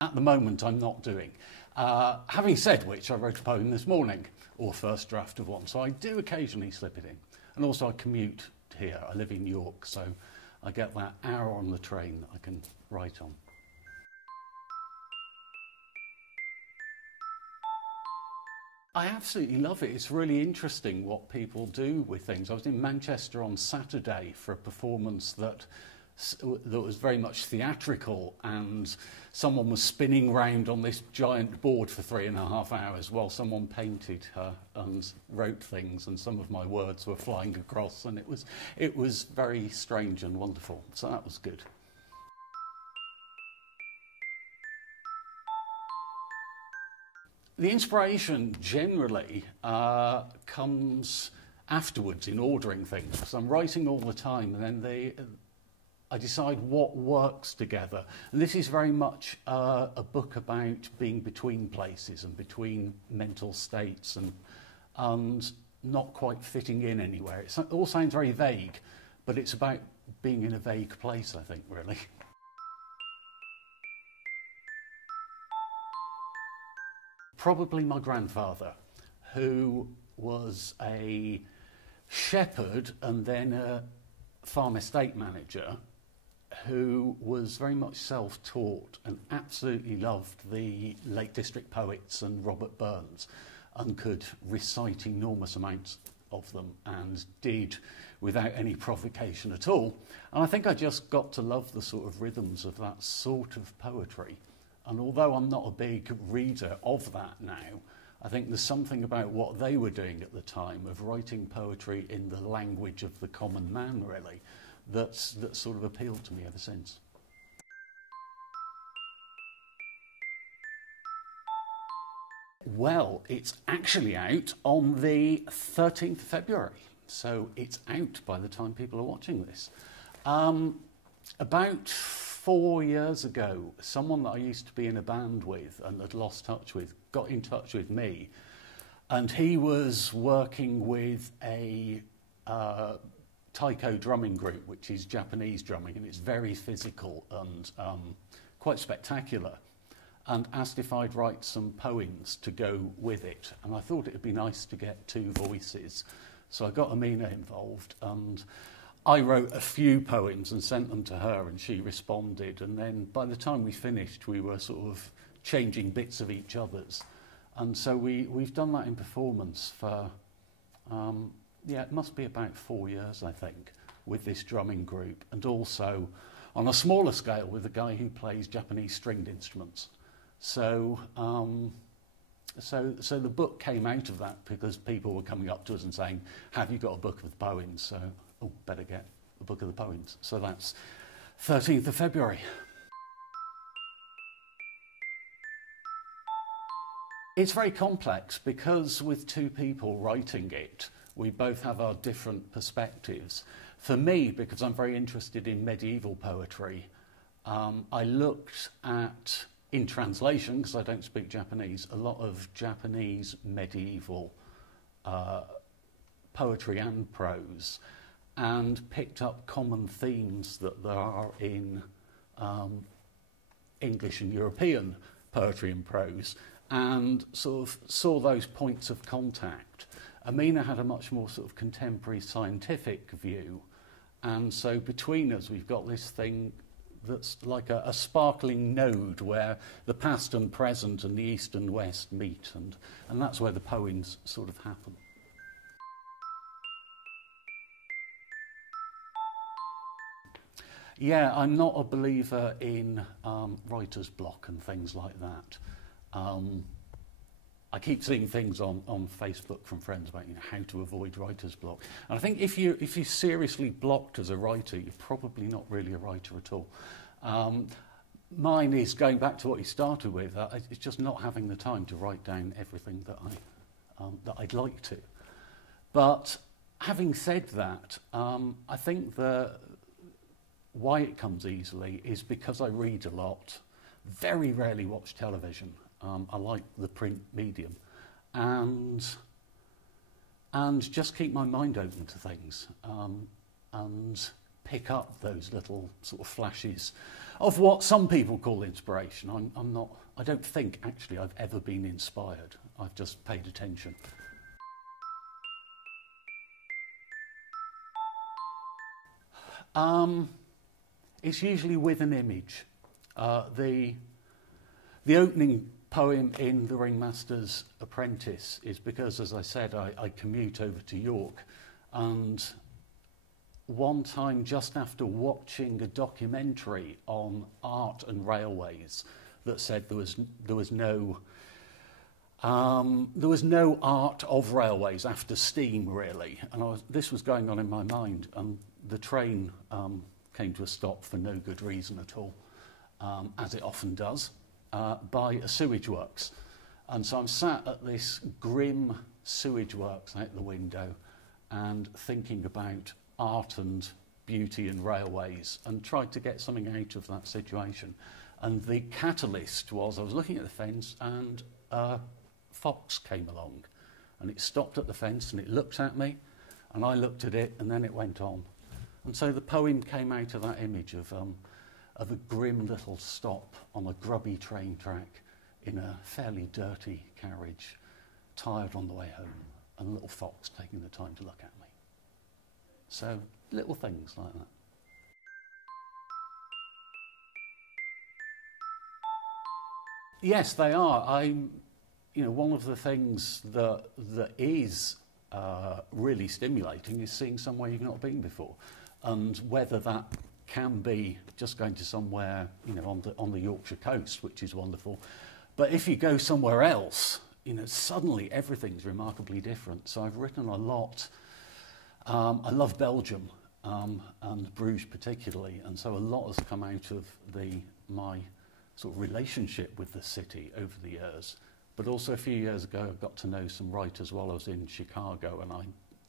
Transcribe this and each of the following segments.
At the moment, I'm not doing. Having said which, I wrote a poem this morning, or first draft of one, so I do occasionally slip it in. And also I commute here. I live in York, so I get that hour on the train that I can write on. I absolutely love it. It's really interesting what people do with things. I was in Manchester on Saturday for a performance that was very much theatrical, and someone was spinning round on this giant board for 3.5 hours while someone painted her and wrote things, and some of my words were flying across, and it was very strange and wonderful. So that was good. The inspiration generally comes afterwards in ordering things. So I'm writing all the time, and then I decide what works together. And this is very much a book about being between places and between mental states and not quite fitting in anywhere. It all sounds very vague, but it's about being in a vague place, I think, really. Probably my grandfather, who was a shepherd and then a farm estate manager, who was very much self-taught and absolutely loved the Lake District poets and Robert Burns, and could recite enormous amounts of them, and did without any provocation at all. And I think I just got to love the sort of rhythms of that sort of poetry. And although I'm not a big reader of that now, I think there's something about what they were doing at the time of writing poetry in the language of the common man, really, that sort of appealed to me ever since. Well, it's actually out on the 13th of February, so it's out by the time people are watching this. About 4 years ago, someone that I used to be in a band with and had lost touch with got in touch with me, and he was working with a taiko drumming group, which is Japanese drumming, and it's very physical and quite spectacular, and asked if I'd write some poems to go with it. And I thought it would be nice to get two voices, so I got Amina involved, and I wrote a few poems and sent them to her, and she responded. And then by the time we finished, we were sort of changing bits of each other's. And so we've done that in performance for, yeah, it must be about 4 years, I think, with this drumming group. And also on a smaller scale with a guy who plays Japanese stringed instruments. So, so the book came out of that because people were coming up to us and saying, have you got a book of poems? So, oh, better get the book of the poems. So that's 13th of February. It's very complex because with two people writing it, we both have our different perspectives. For me, because I'm very interested in medieval poetry, I looked at, in translation, because I don't speak Japanese, a lot of Japanese medieval poetry and prose, and picked up common themes that there are in English and European poetry and prose, and sort of saw those points of contact. Amina had a much more sort of contemporary scientific view, and so between us we've got this thing that's like a sparkling node where the past and present and the east and west meet, and that's where the poems sort of happen. Yeah, I'm not a believer in writer's block and things like that. I keep seeing things on Facebook from friends about how to avoid writer's block. And I think if you're seriously blocked as a writer, you're probably not really a writer at all. Mine is going back to what you started with. It's just not having the time to write down everything that I'd like to. But having said that, I think why it comes easily is because I read a lot, very rarely watch television. I like the print medium, and just keep my mind open to things, and pick up those little sort of flashes of what some people call inspiration. I'm not, I don't think actually I've ever been inspired. I've just paid attention. It's usually with an image. The opening poem in The Ringmaster's Apprentice is because, as I said, I commute over to York, and one time just after watching a documentary on art and railways that said there was no art of railways after steam, really, and this was going on in my mind, and the train came to a stop for no good reason at all, as it often does, by a sewage works. And so I'm sat at this grim sewage works out the window and thinking about art and beauty and railways, and tried to get something out of that situation. And the catalyst was I was looking at the fence and a fox came along, and it stopped at the fence and it looked at me and I looked at it, and then it went on. And so the poem came out of that image of a grim little stop on a grubby train track in a fairly dirty carriage, tired on the way home, and a little fox taking the time to look at me. So little things like that. Yes, they are. One of the things that is really stimulating is seeing somewhere you've not been before, and whether that can be just going to somewhere, on the Yorkshire coast, which is wonderful. But if you go somewhere else, suddenly everything's remarkably different. So I've written a lot. I love Belgium, and Bruges particularly, and so a lot has come out of my sort of relationship with the city over the years. But also a few years ago, I got to know some writers while I was in Chicago, and I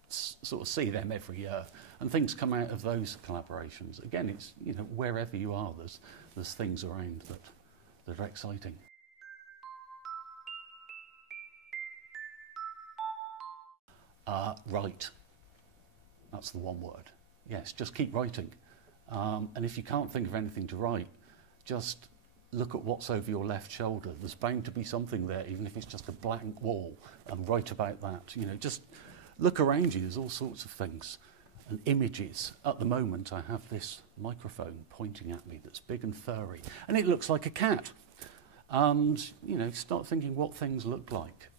sort of see them every year, and things come out of those collaborations. Again, it's, wherever you are, there's things around that are exciting. Write. That's the one word. Yes, just keep writing. And if you can't think of anything to write, just look at what's over your left shoulder. There's bound to be something there, even if it's just a blank wall, and write about that. Just look around you. There's all sorts of things and images. At the moment, I have this microphone pointing at me that's big and furry, and it looks like a cat. And, start thinking what things look like,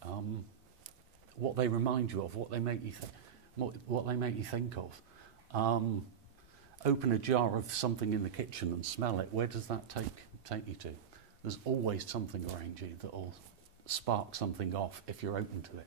what they remind you of, what they make you think of. Open a jar of something in the kitchen and smell it. Where does that take you to? There's always something around you that will spark something off if you're open to it.